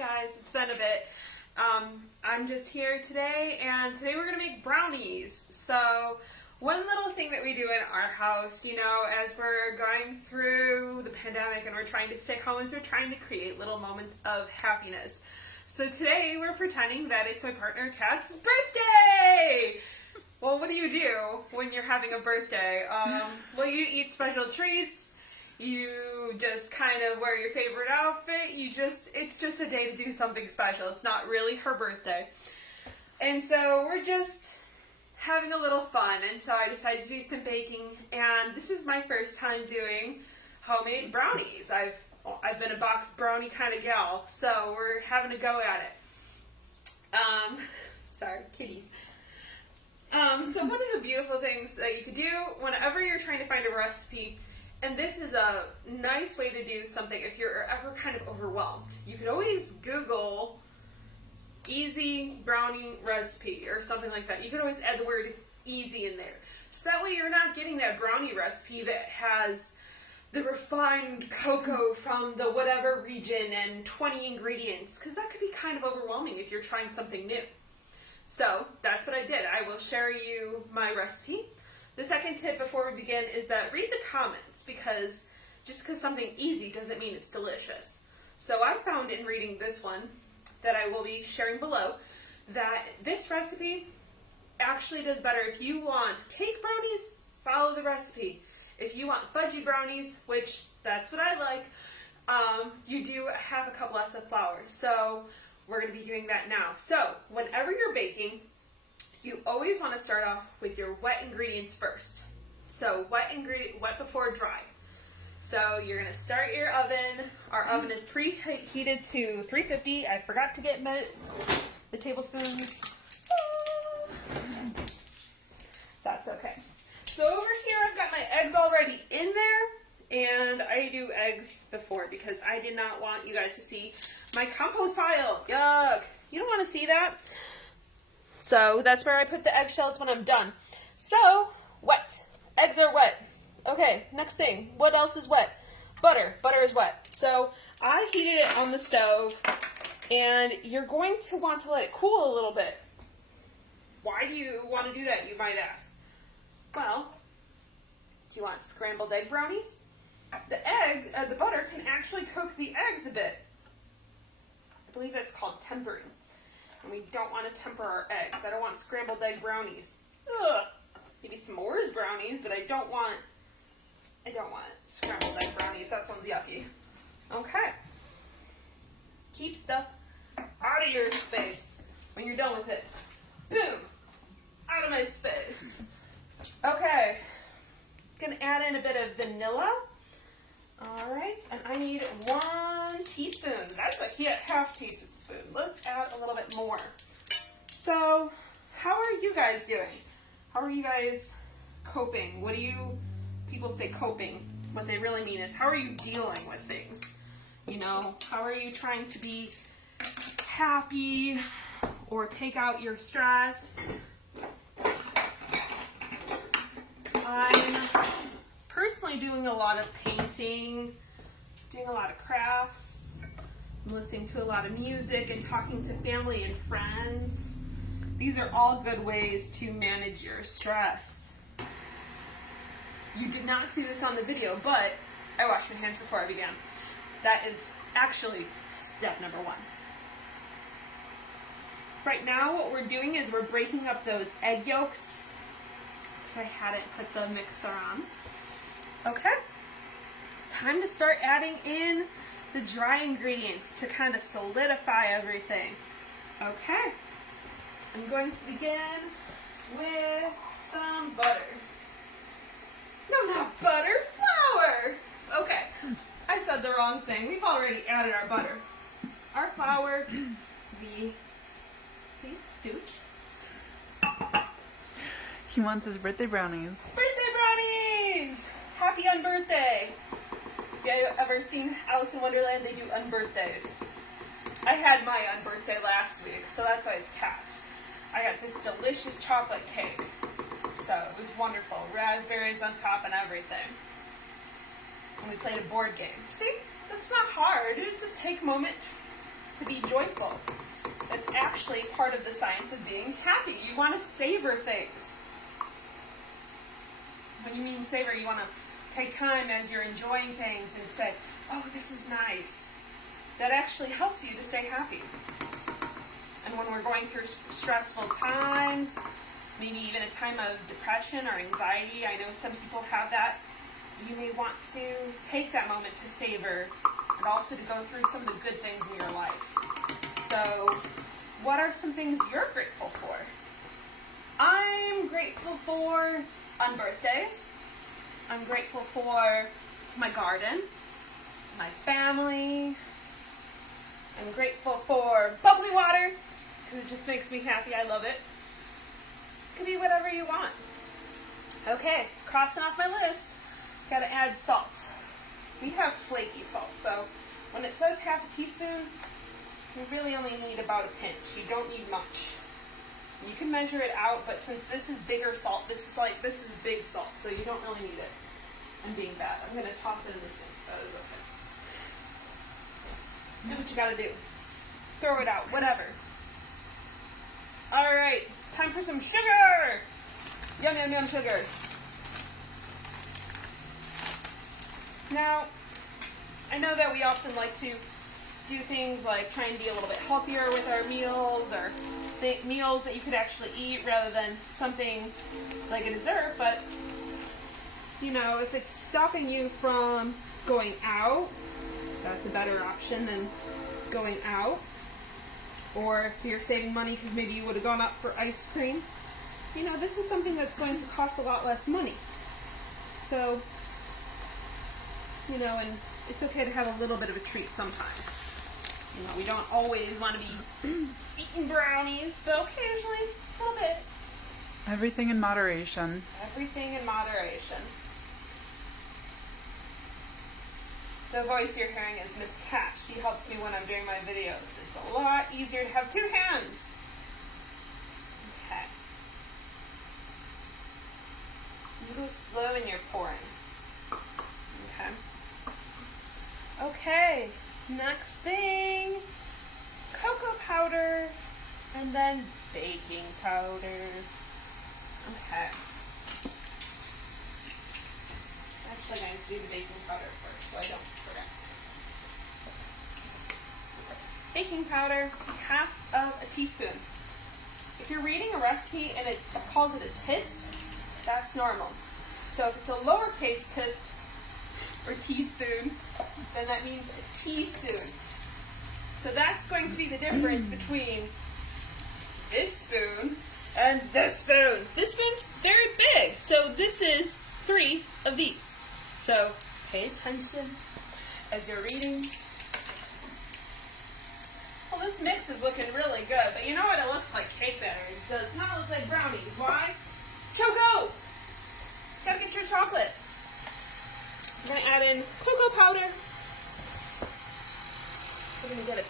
guys, it's been a bit. I'm just here today, and today we're going to make brownies. So one little thing that we do in our house, you know, as we're going through the pandemic and we're trying to stay home, is we're trying to create little moments of happiness. So today we're pretending that it's my partner Kat's birthday! Well, what do you do when you're having a birthday? Well, you eat special treats. You just kind of wear your favorite outfit. It's just a day to do something special. It's not really her birthday. And so we're just having a little fun. And so I decided to do some baking. And this is my first time doing homemade brownies. I've been a box brownie kind of gal. So we're having a go at it. Sorry, kitties. So one of the beautiful things that you could do whenever you're trying to find a recipe, and this is a nice way to do something if you're ever kind of overwhelmed. You could always Google easy brownie recipe or something like that. You could always add the word easy in there. So that way you're not getting that brownie recipe that has the refined cocoa from the whatever region and 20 ingredients, because that could be kind of overwhelming if you're trying something new. So that's what I did. I will share you my recipe. The second tip before we begin is that read the comments, because just because something easy doesn't mean it's delicious. So I found in reading this one that I will be sharing below that this recipe actually does better. If you want cake brownies, follow the recipe. If you want fudgy brownies, which that's what I like, you do have a cup less of flour. So we're going to be doing that now. So whenever you're baking, you always want to start off with your wet ingredients first. So wet before dry. So you're going to start your oven. Our oven is preheated to 350. I forgot to get the tablespoons. That's okay. So over here I've got my eggs already in there, and I do eggs before because I did not want you guys to see my compost pile. Yuck. You don't want to see that. So that's where I put the eggshells when I'm done. So, wet. Eggs are wet. Okay, next thing. What else is wet? Butter. Butter is wet. So I heated it on the stove, and you're going to want to let it cool a little bit. Why do you want to do that, you might ask? Well, do you want scrambled egg brownies? The butter can actually cook the eggs a bit. I believe that's called tempering. And we don't want to temper our eggs. I don't want scrambled egg brownies. Ugh. Maybe s'mores brownies, but I don't want scrambled egg brownies. That sounds yucky. Okay. Keep stuff out of your space when you're done with it. Boom. Out of my space. Okay. Gonna add in a bit of vanilla. All right, and I need 1 teaspoon. That's a half teaspoon. Let's add a little bit more. So, how are you guys doing? How are you guys coping? What do people say coping? What they really mean is, how are you dealing with things? You know, how are you trying to be happy or take out your stress? I'm personally doing a lot of painting, doing a lot of crafts. I'm listening to a lot of music and talking to family and friends. These are all good ways to manage your stress. You did not see this on the video, but I washed my hands before I began. That is actually step number 1. Right now what we're doing is we're breaking up those egg yolks because I hadn't put the mixer on. Okay, time to start adding in the dry ingredients to kind of solidify everything. Okay, I'm going to begin with some butter. No, not butter, flour. Okay, I said the wrong thing. We've already added our butter. Our flour, please scooch. He wants his birthday brownies. Birthday brownies! Happy unbirthday! If you ever seen Alice in Wonderland, they do unbirthdays. I had my unbirthday last week, so that's why it's Kat's. I got this delicious chocolate cake. So it was wonderful. Raspberries on top and everything. And we played a board game. See? That's not hard. It just take a moment to be joyful. That's actually part of the science of being happy. You want to savor things. When you mean savor, you want to take time as you're enjoying things and say, oh, this is nice. That actually helps you to stay happy. And when we're going through stressful times, maybe even a time of depression or anxiety, I know some people have that, you may want to take that moment to savor and also to go through some of the good things in your life. So, what are some things you're grateful for? I'm grateful for on birthdays. I'm grateful for my garden, my family. I'm grateful for bubbly water because it just makes me happy. I love it. It could be whatever you want. Okay, crossing off my list. Got to add salt. We have flaky salt, so when it says half a teaspoon, you really only need about a pinch. You don't need much. You can measure it out, but since this is bigger salt, this is big salt, so you don't really need it. I'm being bad. I'm going to toss it in the sink. That is okay. Do what you got to do. Throw it out, whatever. All right, time for some sugar. Yum, yum, yum, sugar. Now, I know that we often like to do things like try and be a little bit healthier with our meals, or meals that you could actually eat rather than something like a dessert, but you know, if it's stopping you from going out, that's a better option than going out. Or if you're saving money because maybe you would have gone out for ice cream, you know, this is something that's going to cost a lot less money. So, you know, and it's okay to have a little bit of a treat sometimes. You know, we don't always want to be eating brownies, but occasionally, a little bit. Everything in moderation. Everything in moderation. The voice you're hearing is Miss Cat. She helps me when I'm doing my videos. It's a lot easier to have two hands. Okay. You go slow when you're pouring. Okay. Okay, next thing. Cocoa powder and then baking powder. Okay. Actually, I'm going to do the baking powder first so I don't forget. Baking powder, half of a teaspoon. If you're reading a recipe and it calls it a tisp, that's normal. So if it's a lowercase tisp or teaspoon, then that means a teaspoon. So that's going to be the difference between this spoon and this spoon. This spoon's very big, so this is 3 of these. So pay attention as you're reading. Well, this mix is looking really good, but you know what? It looks like cake batter. It does not look like brownies. Why? Choco! Gotta get your chocolate. I'm gonna add in cocoa powder. We're gonna get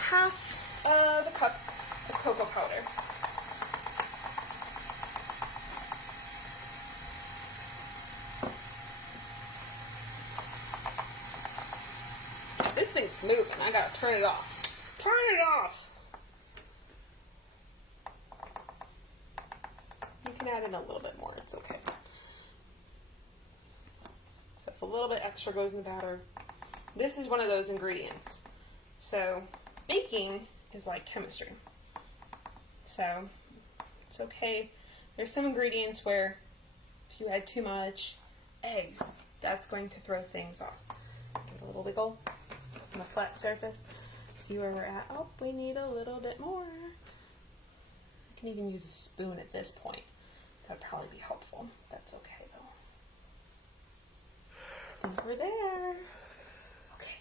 half of a cup of cocoa powder. This thing's moving. I gotta turn it off. Turn it off! You can add in a little bit more. It's okay. So if a little bit extra goes in the batter, this is one of those ingredients. So baking is like chemistry. So it's okay. There's some ingredients where if you add too much, eggs, that's going to throw things off. Give it a little wiggle on a flat surface. See where we're at. Oh, we need a little bit more. I can even use a spoon at this point. That would probably be helpful. That's okay though. Over there. Okay.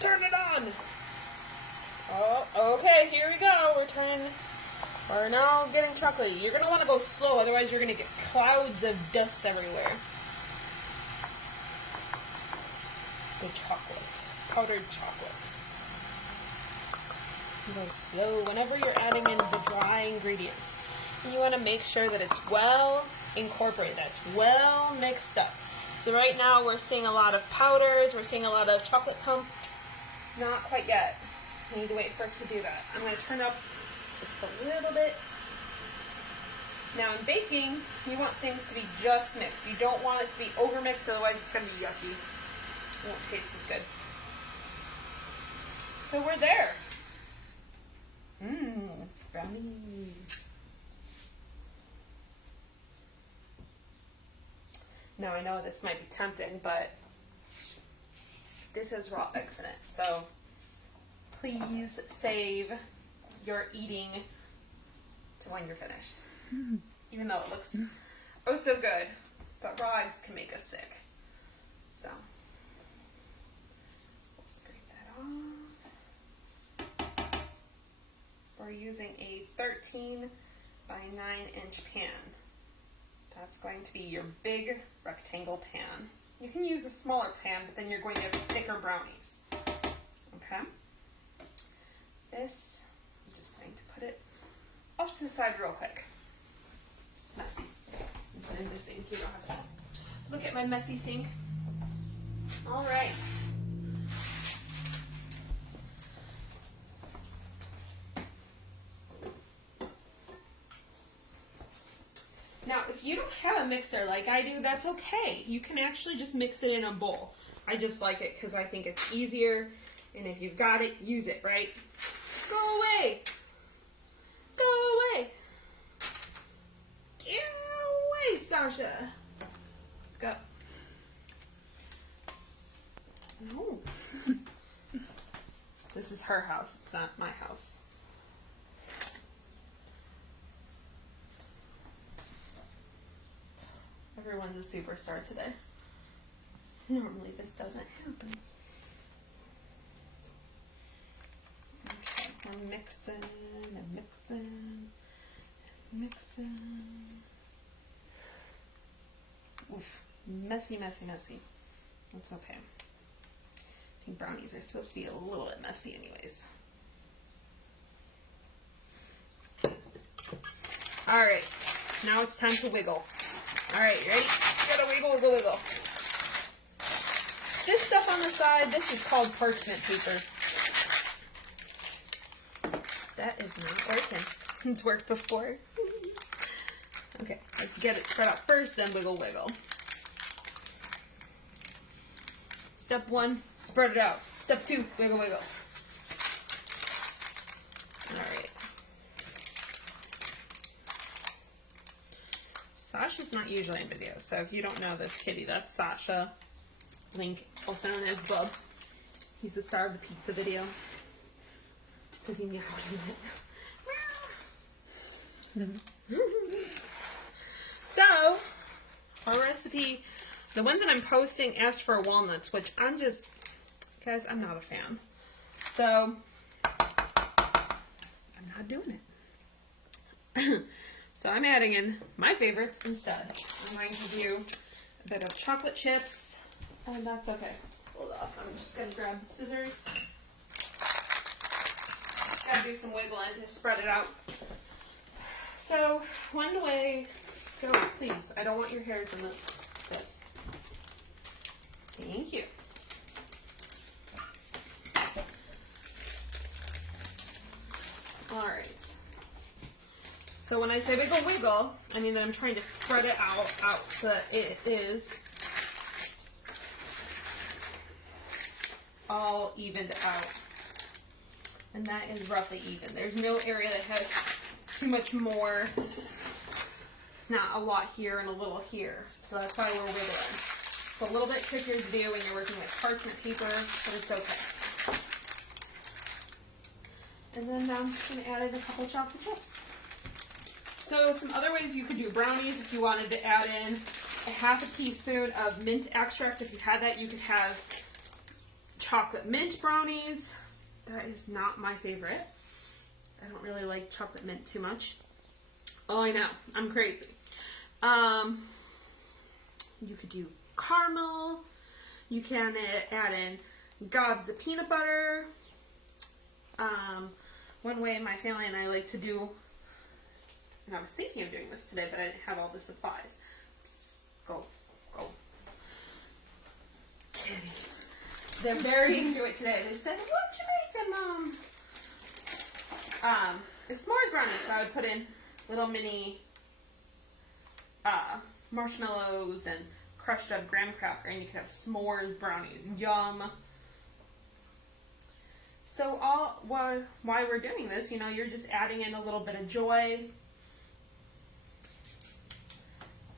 Turn it on. Oh, okay, here we go. We're now getting chocolatey. You're gonna want to go slow, otherwise you're gonna get clouds of dust everywhere. The chocolate. Powdered chocolates. You go slow whenever you're adding in the dry ingredients. And you want to make sure that it's well incorporated, that's well mixed up. So right now we're seeing a lot of powders, we're seeing a lot of chocolate clumps, Not quite yet. I need to wait for it to do that. I'm going to turn up just a little bit. Now in baking, you want things to be just mixed. You don't want it to be over mixed, otherwise it's going to be yucky. It won't taste as good. So we're there. Brownies. Now I know this might be tempting, but this has raw eggs in it. So please save your eating to when you're finished. Even though it looks oh so good, but raw eggs can make us sick. So we'll scrape that off. We're using a 13 by 9-inch pan. That's going to be your big rectangle pan. You can use a smaller pan, but then you're going to have thicker brownies. Okay? This, I'm just going to put it off to the side real quick. It's messy. Put it in the sink. You don't have to look at my messy sink. All right. Now, if you don't have a mixer like I do, that's okay. You can actually just mix it in a bowl. I just like it because I think it's easier. And if you've got it, use it, right? Go away. Go away. Get away, Sasha. Go. No. This is her house. It's not my house. Everyone's a superstar today. Normally this doesn't happen. Okay, we're mixing and mixing and mixing. Oof, messy, messy, messy. That's okay. I think brownies are supposed to be a little bit messy anyways. Alright, now it's time to wiggle. Alright, you ready? You gotta wiggle, wiggle, wiggle. This stuff on the side, this is called parchment paper. That is not working. It's worked before. Okay, let's get it spread out first, then wiggle, wiggle. Step 1, spread it out. Step 2, wiggle, wiggle. Alright. Sasha's not usually in videos, so if you don't know this kitty, that's Sasha. Link, also known as Bub. He's the star of the pizza video. Because he meowed in it. So, our recipe, the one that I'm posting asked for walnuts, which I'm just, guys, I'm not a fan. So, I'm not doing it. So I'm adding in my favorites instead. I'm going to do a bit of chocolate chips, and that's okay. Hold off, I'm just going to grab the scissors. Gotta do some wiggling to spread it out. So, one way, go, please. I don't want your hairs in this. Thank you. Alright. So when I say wiggle, wiggle, I mean that I'm trying to spread it out so that it is all evened out. And that is roughly even. There's no area that has too much more. It's not a lot here and a little here. So that's why we're wiggling. It's a little bit trickier to do when you're working with parchment paper, but it's okay. And then I'm just going to add in a couple chocolate chips. So some other ways you could do brownies, if you wanted to add in a half a teaspoon of mint extract. If you had that, you could have chocolate mint brownies. That is not my favorite. I don't really like chocolate mint too much. Oh, I know. I'm crazy. You could do caramel. You can add in gobs of peanut butter. One way my family and I like to do, and I was thinking of doing this today, but I didn't have all the supplies. Go. Kitties. they're very into it today. They said, "What'd you make them, Mom?" It's s'mores brownies, so I would put in little mini marshmallows and crushed up graham cracker, and you could have s'mores brownies. Yum. So why we're doing this, you know, you're just adding in a little bit of joy,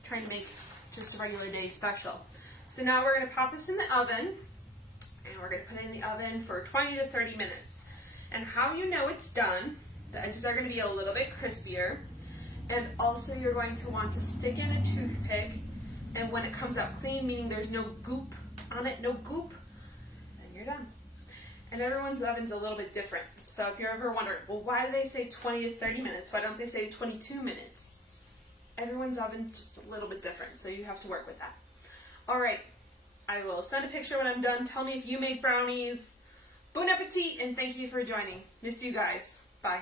trying to make just a regular day special. So now we're going to pop this in the oven, and we're going to put it in the oven for 20 to 30 minutes. And how you know it's done, the edges are going to be a little bit crispier, and also you're going to want to stick in a toothpick, and when it comes out clean, meaning there's no goop on it, no goop, then you're done. And everyone's oven's a little bit different. So if you're ever wondering, well, why do they say 20 to 30 minutes? Why don't they say 22 minutes? Everyone's oven's just a little bit different, so you have to work with that. All right, I will send a picture when I'm done. Tell me if you make brownies. Bon appetit, and thank you for joining. Miss you guys. Bye.